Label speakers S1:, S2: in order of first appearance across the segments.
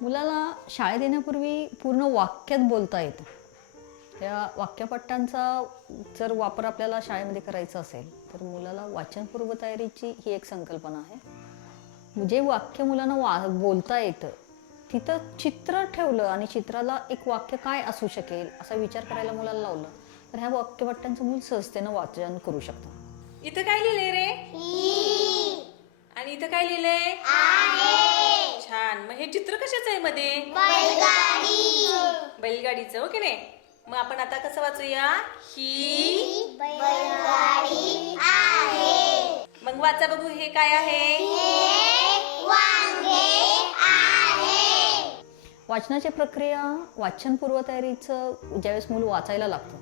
S1: मुलाला शाळेत येण्यापूर्वी पूर्ण वाक्यात बोलता येतं. त्या वाक्यपट्ट्यांचा जर वापर आपल्याला शाळेमध्ये करायचा असेल तर मुलाला वाचनपूर्व तयारीची ही एक संकल्पना आहे. जे वाक्य मुलांना वा बोलता येतं तिथं चित्र ठेवलं आणि चित्राला एक वाक्य काय असू शकेल असा विचार करायला मुलाला लावलं तर ह्या वाक्यपट्ट्यांचं मूल सहजतेनं वाचन करू शकतं.
S2: इथं काय लिहिलंय रे? आणि इथं काय लिहिलंय? छान. मग हे चित्र कशाचं आहे मध्ये? बैलगाडीचं हो की नाही? मग आपण आता कसं वाचूया? ही मग वाचा बघू हे काय आहे?
S1: वाचनाची प्रक्रिया वाचनपूर्व तयारीचं ज्यावेळेस मूल वाचायला लागतं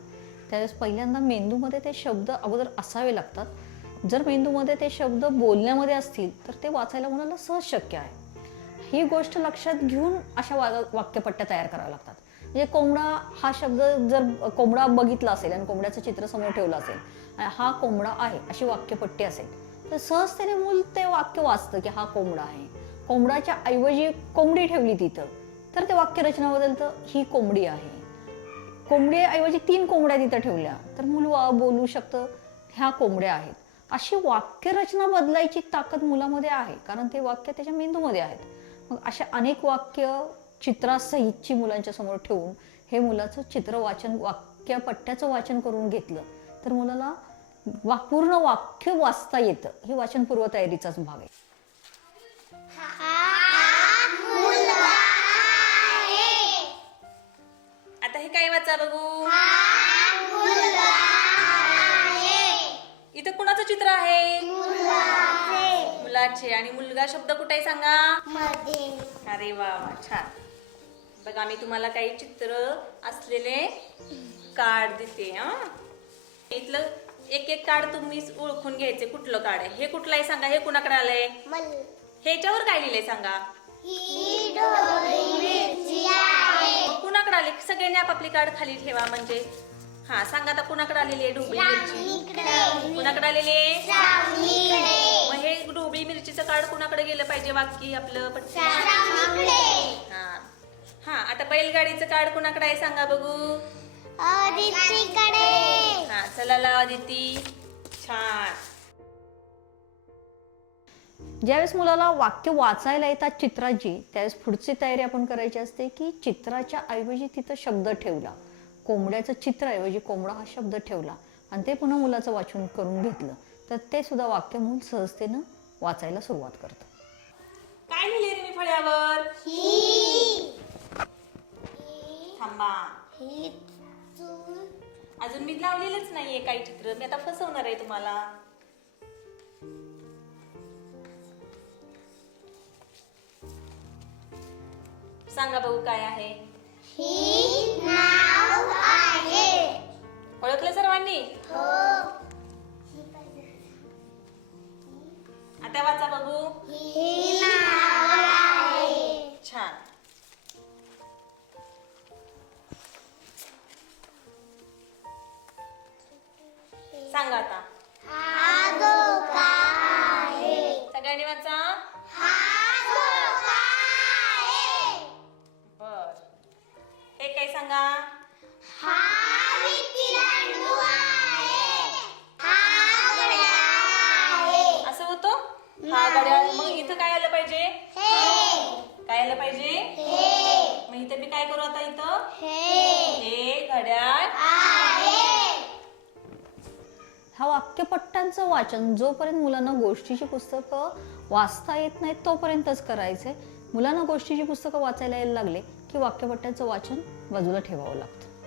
S1: त्यावेळेस पहिल्यांदा मेंदूमध्ये ते शब्द अगोदर असावे लागतात. जर मेंदूमध्ये ते शब्द बोलण्यामध्ये असतील तर ते वाचायला मुलाला सहज शक्य आहे. ही गोष्ट लक्षात घेऊन अशा वा वाक्यपट्ट्या तयार कराव्या लागतात. म्हणजे कोंबडा हा शब्द जर कोंबडा बघितला असेल आणि कोंबड्याचं चित्र समोर ठेवलं असेल हा कोंबडा आहे अशी वाक्यपट्टी असेल तर सहजतेने मूल ते वाक्य वाचतं की हा कोंबडा आहे. कोंबडाच्या ऐवजी कोंबडी ठेवली तिथं तर ते वाक्यरचना बदलतं ही कोंबडी आहे. कोंबडीऐवजी तीन कोंबड्या तिथं ठेवल्या तर मूल वा बोलू शकतं ह्या कोंबड्या आहेत. अशी वाक्यरचना बदलायची ताकद मुलामध्ये आहे कारण ते वाक्य त्याच्या मेंदूमध्ये आहेत. मग अशा अनेक वाक्य चित्रासहितची मुलांच्या समोर ठेवून हे मुलाचं चित्र वाचन वाक्यपट्ट्याचं वाचन करून घेतलं तर मुलाला वा पूर्ण वाक्य वाचता येतं. ही वाचनपूर्व तयारीचाच भाग आहे.
S2: आता हे काय वाचा बघू? इथं कुणाचं चित्र आहे. मुलाचे. आणि मुलगा शब्द कुठे आहे सांगा? अरे वा वा छान. बघा मी तुम्हाला काही चित्र असलेले कार्ड देते हा. इथलं एक एक कार्ड तुम्ही ओळखून घ्यायचे कुठलं कार्ड आहे? हे कुठलं आहे सांगा? हे कुणाकडे आलंय? ह्याच्यावर काय लिहिलंय सांगा? कुणाकडे आले? सगळ्यांनी आपापली कार्ड खाली ठेवा म्हणजे. हा सांगा आता कुणाकडे आलेली आहे ढोबळी मिरची? कुणाकडे आलेली आहे? कार्ड कुणाकडे गेलं पाहिजे वाक्य आपलं? पटकन हा. हा आता बैलगाडीचं कार्ड कुणाकडे आहे सांगा बघू. हा चला लावा दिती छान.
S1: ज्यावेळेस मुलाला वाक्य वाचायला येतात चित्राची त्यावेळेस पुढची तयारी आपण करायची असते की चित्राच्या ऐवजी तिथं शब्द ठेवला. कोंबड्याचं चित्राऐवजी कोंबडा हा शब्द ठेवला. आणि ते पुन्हा मुलाचं वाचन करून घेतलं. तर ते सुद्धा वाक्य मूल सहजतेनं वाचायला सुरुवात करतं.
S2: काय लिहिले रे मी फळ्यावर? थांबा. अजून मी लावलेलंच नाहीये काही चित्र. मी आता फसवणार आहे तुम्हाला. सांगा बघू काय आहे. सांगा आता. सगळ्यांनी वाचा. बर. हे काय सांगा? असं होतं? हा घड्याळ मग इथं काय आलं पाहिजे? काय आलं पाहिजे? मग इथं मी काय करू आता इथं? हे घड्याळ
S1: वाक्यपट्टांचं वाक्यपट्ट्यांचं वाचन जोपर्यंत मुलांना गोष्टीची पुस्तकं वाचता येत नाहीत तोपर्यंतच करायचंय. मुलांना गोष्टीची पुस्तकं वाचायला यायला लागले की वाक्यपट्ट्यांचं वाचन बाजूला ठेवावं लागतं.